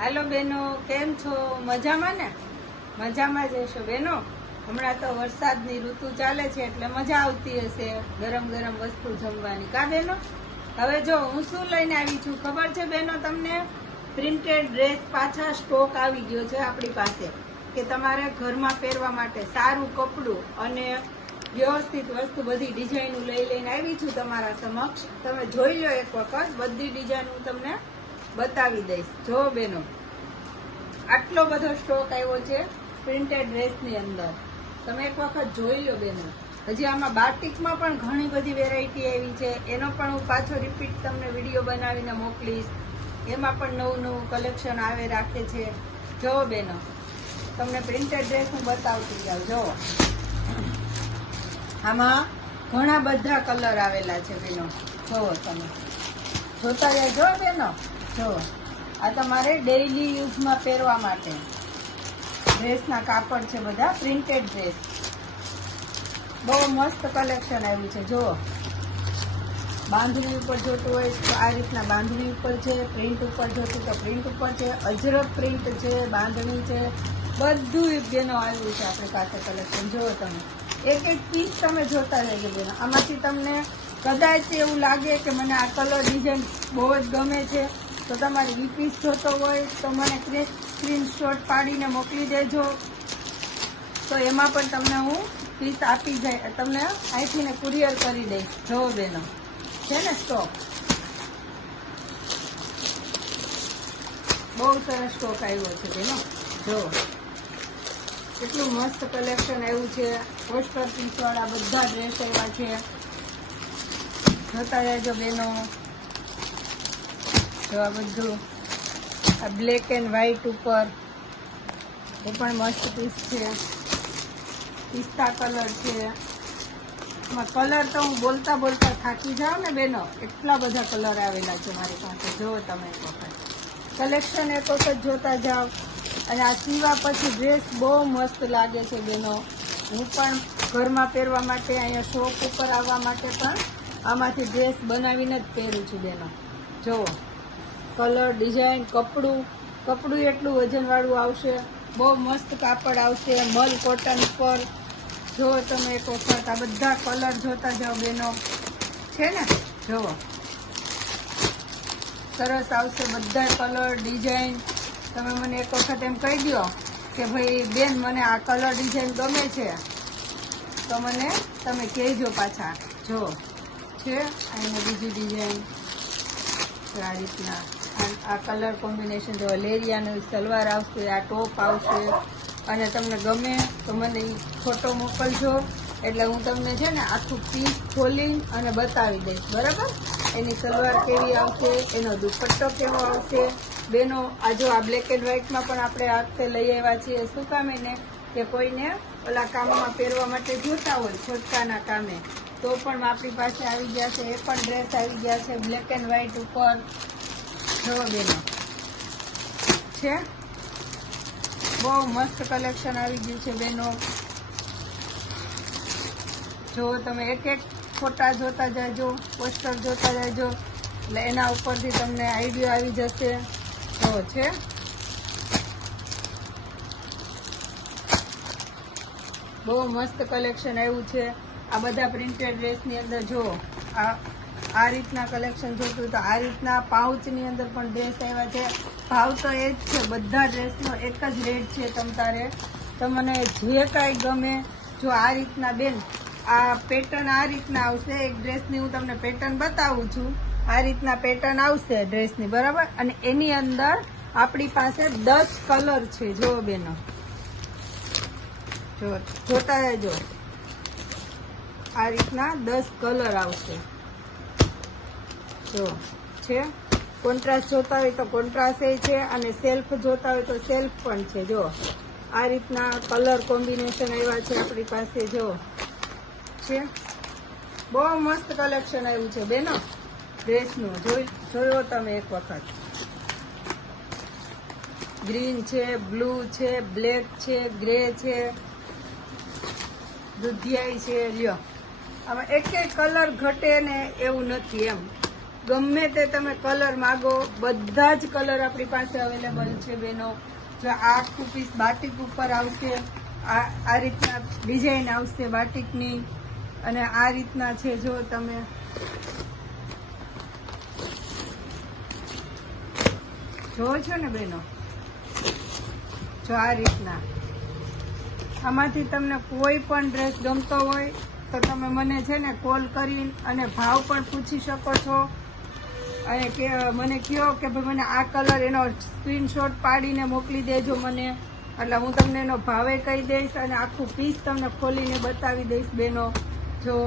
હાલો બેનો, કેમ છો? મજામાં ને? મજામાં જ હશો બેનો. હમણાં તો વરસાદની ઋતુ ચાલે છે એટલે મજા આવતી હશે ગરમ ગરમ વસ્તુ જમવાની, કા બેનો? હવે જો હું શું લઈને આવી છું ખબર છે બેનો તમને? પ્રિન્ટેડ ડ્રેસ પાછા સ્ટોક આવી ગયો છે આપણી પાસે, કે તમારે ઘરમાં પહેરવા માટે સારું કપડું અને વ્યવસ્થિત વસ્તુ બધી ડિઝાઇન લઈને આવી છું તમારા સમક્ષ. તમે જોઈ લો એક વખત, બધી ડિઝાઇન હું તમને બતાવી દઈશ. જો બેનો, આટલો બધો સ્ટોક આવ્યો છે પ્રિન્ટેડ ડ્રેસની અંદર, તમે એક વખત જોઈ લો બેનો. હજી આમાં બાટિકમાં પણ ઘણી બધી વેરાયટી આવી છે, એનો પણ હું પાછો રિપીટ તમને વિડીયો બનાવીને મોકલીશ. એમાં પણ નવું નવું કલેક્શન આવે રાખે છે. જો બેનો, તમને પ્રિન્ટેડ ડ્રેસ હું બતાવતી જાઉં. જો આમાં ઘણા બધા કલર આવેલા છે બેનો, જોવો તમે, જોતા રહેજો બેનો. જો આ તમારે ડેઈલી યુઝમાં પહેરવા માટે ડ્રેસના કાપડ છે, બધા પ્રિન્ટેડ ડ્રેસ. બહુ મસ્ત કલેક્શન આવ્યું છે. જુઓ, બાંધણી ઉપર જોતું હોય તો આ રીતના બાંધણી ઉપર છે, પ્રિન્ટ ઉપર જોતું તો પ્રિન્ટ ઉપર છે, અજરક પ્રિન્ટ છે, બાંધણી છે, બધું બેનો આવ્યું છે આપણી પાસે કલેક્શન. જુઓ તમે, એક એક પીસ તમે જોતા રહેજો બેનો. આમાંથી તમને કદાચ એવું લાગે કે મને આ કલર ડિઝાઇન બહુ જ ગમે છે, તો તમારે ઈ પીસ જોતો હોય તો મને સ્ક્રીનશોટ પાડીને મોકલી દેજો, તો એમાં પણ તમને હું પીસ આપી જાય, તમને અહીંથી ને કુરિયર કરી દઈશ. જો બેનો, છે ને સ્ટોક, બહુ સરસ સ્ટોક આવ્યો છે બેનો. જો કેટલું મસ્ત કલેક્શન આવ્યું છે. પોસ્ટર પીસ વાળા બધા ડ્રેસ આવ્યા છે, જોતા રહેજો બેનો. જો આ બધું, આ બ્લેક એન્ડ વ્હાઈટ ઉપર એ પણ મસ્ત પીસ છે. પિસ્તા કલર છે. એમાં કલર તો હું બોલતા બોલતા થાકી જાઉં ને બેનો, એટલા બધા કલર આવેલા છે મારી પાસે. જુઓ તમે એક વખત, કલેક્શન એક વખત જોતા જાઓ. અને આ સીવા પછી ડ્રેસ બહુ મસ્ત લાગે છે બેનો. હું પણ ઘરમાં પહેરવા માટે, અહીંયા શોપ ઉપર આવવા માટે પણ આમાંથી ડ્રેસ બનાવીને જ પહેરું છું બેનો. જુઓ, કલર, ડિઝાઇન, કપડું એટલું વજનવાળું આવશે, બહુ મસ્ત કાપડ આવશે, મલ કોટન પર. જો તમે એક વખત આ બધા કલર જોતા જાઓ બેનો, છે ને? જુઓ, સરસ આવશે બધા કલર ડિઝાઇન. તમે મને એક વખત એમ કહી દો કે ભાઈ બેન મને આ કલર ડિઝાઇન ગમે છે, તો મને તમે કહેજો પાછા. જો છે અહીંયા બીજી ડિઝાઇન આ રીતના, આ કલર કોમ્બિનેશન. જો લેરિયાનું સલવાર આવશે, આ ટોપ આવશે, અને તમને ગમે તો મને એ ફોટો મોકલજો, એટલે હું તમને છે ને આખું પીસ ખોલી અને બતાવી દઈશ, બરાબર? એની સલવાર કેવી આવશે, એનો દુપટ્ટો કેવો આવશે બેનો. આ જો આ બ્લેક એન્ડ વ્હાઈટમાં પણ આપણે આ વખતે લઈ આવ્યા છીએ. શું કામે ને કે કોઈને ઓલા કામમાં પહેરવા માટે જોતા હોય છોટકાના કામે, તો પણ આપણી પાસે આવી ગયા છે. એ પણ ડ્રેસ આવી ગયા છે બ્લેક એન્ડ વ્હાઈટ ઉપર. જો બેનો, છે બહુ મસ્ત કલેક્શન આવી ગયું છે બેનો. જો તમે એક એક ફોટા જોતા જાજો, પોસ્ટર જોતા જાજો, એટલે એના ઉપરથી તમને આઈડિયા આવી જશે. જો છે, બહુ મસ્ત કલેક્શન આવ્યું છે આ બધા પ્રિન્ટેડ ડ્રેસની અંદર. જો આ રીતના કલેક્શન જોતું તો આ રીતના પાઉચની અંદર પણ ડ્રેસ આવ્યા છે. ભાવ તો એ જ છે, બધા ડ્રેસનો એક જ રેટ છે. તમને જે કાંઈ ગમે, જો આ રીતના બેન, આ પેટર્ન આ રીતના આવશે. એક ડ્રેસની હું તમને પેટર્ન બતાવું છું. આ રીતના પેટર્ન આવશે ડ્રેસની, બરાબર? અને એની અંદર આપણી પાસે 10 કલર છે. જો બેનો, જોતા રહેજો, આ રીતના 10 કલર આવશે. જો છે, કોન્ટ્રાસ્ટ જોતા હોય તો કોન્ટ્રાસ્ટ છે, અને સેલ્ફ જોતા હોય તો સેલ્ફ પણ છે. જો આ રીતના કલર કોમ્બિનેશન આવ્યા છે આપણી પાસે. જો છે, બહુ મસ્ત કલેક્શન આવ્યું છે બેનો ડ્રેસનું. જોયો તમે એક વખત. ગ્રીન છે, બ્લુ છે, બ્લેક છે, ગ્રે છે, દુધિયાઈ છે. લ્યો, આમાં એક કલર ઘટે ને એવું નથી એમ, ગમે તે તમે કલર માગો, બધા જ કલર આપણી પાસે અવેલેબલ છે બેનો. જો આ આખું પીસ બાટિક ઉપર આવશે, આ રીતના ડિઝાઇન આવશે બાટિકની, અને આ રીતના છે. જો તમે જોવો છો ને બેનો, જો આ રીતના આમાંથી તમને કોઈ પણ ડ્રેસ ગમતો હોય તો તમે મને છે ને કોલ કરી અને ભાવ પણ પૂછી શકો છો, અને મને કહો કે ભાઈ મને આ કલર, એનો સ્ક્રીનશોટ પાડીને મોકલી દેજો મને, એટલે હું તમને એનો ભાવે કહી દઈશ અને આખું પીસ તમને ખોલીને બતાવી દઈશ બેનો. જો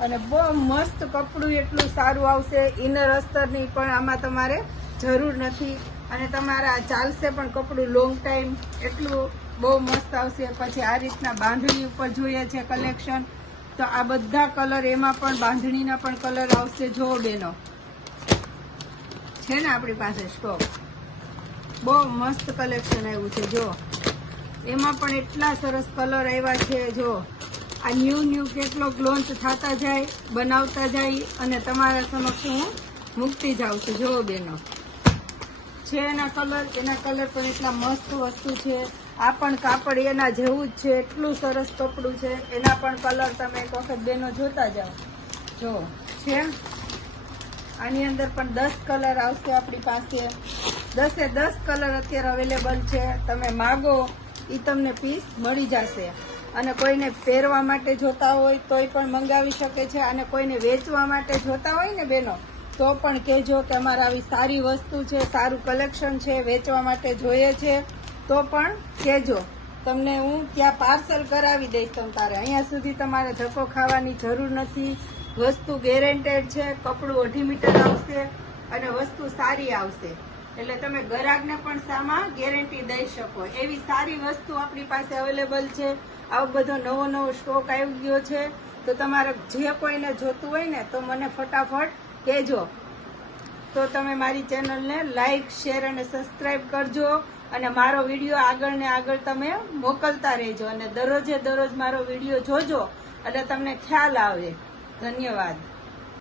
અને બહુ મસ્ત કપડું, એટલું સારું આવશે. ઇનર અસ્તરની પણ આમાં તમારે જરૂર નથી, અને તમારા ચાલશે પણ કપડું લોંગ ટાઈમ, એટલું બહુ મસ્ત આવશે. પછી આ રીતના બાંધણી ઉપર જોઈએ છે કલેક્શન, તો આ બધા કલર, એમાં પણ બાંધણીના પણ કલર આવશે. જો બેનો છે ને આપણી પાસે સ્ટોક, બહુ મસ્ત કલેક્શન આવ્યું છે. જો એમાં પણ એટલા સરસ કલર આવ્યા છે. જો આ ન્યૂ કેટલોગ લોન્ચ થતા જાય, બનાવતા જાય અને તમારા સમક્ષ હું મૂકતી જાઉં છું. જો બેનો છે એના કલર પણ એટલા મસ્ત વસ્તુ છે. આ પણ કાપડ એના જેવું જ છે, એટલું સરસ કપડું છે. એના પણ કલર તમે એક વખત બેનો જોતા જાઓ. જો છે આની અંદર પણ 10 કલર આવશે આપણી પાસે. 10 કલર અત્યારે અવેલેબલ છે. તમે માગો એ તમને પીસ મળી જશે, અને કોઈને પહેરવા માટે જોતા હોય તોય પણ મંગાવી શકે છે, અને કોઈને વેચવા માટે જોતા હોય ને બેનો તો પણ કહેજો કે અમારે આવી સારી વસ્તુ છે, સારું કલેક્શન છે, વેચવા માટે જોઈએ છે તો પણ કહેજો. તમને હું ત્યાં પાર્સલ કરાવી દઈશ. તમારે અહીંયા સુધી તમારે ધક્કો ખાવાની જરૂર નથી. વસ્તુ ગેરેન્ટેડ છે, કપડું 2.5 મીટર આવશે અને વસ્તુ સારી આવશે, એટલે તમે ગ્રાહકને પણ સામા ગેરંટી દઈ શકો. એવી સારી વસ્તુ આપણી પાસે અવેલેબલ છે. આવો બધો નવો સ્ટોક આવી ગયો છે, તો તમારે જે કોઈને જોતું હોય ને તો મને ફટાફટ કહેજો. તો તમે મારી ચેનલને લાઈક, શેર અને સબસ્ક્રાઈબ કરજો, અને મારો વિડીયો આગળ ને આગળ તમે મોકલતા રહેજો, અને દરરોજે દરરોજ મારો વિડીયો જોજો એટલે તમને ખ્યાલ આવે. ધન્યવાદ.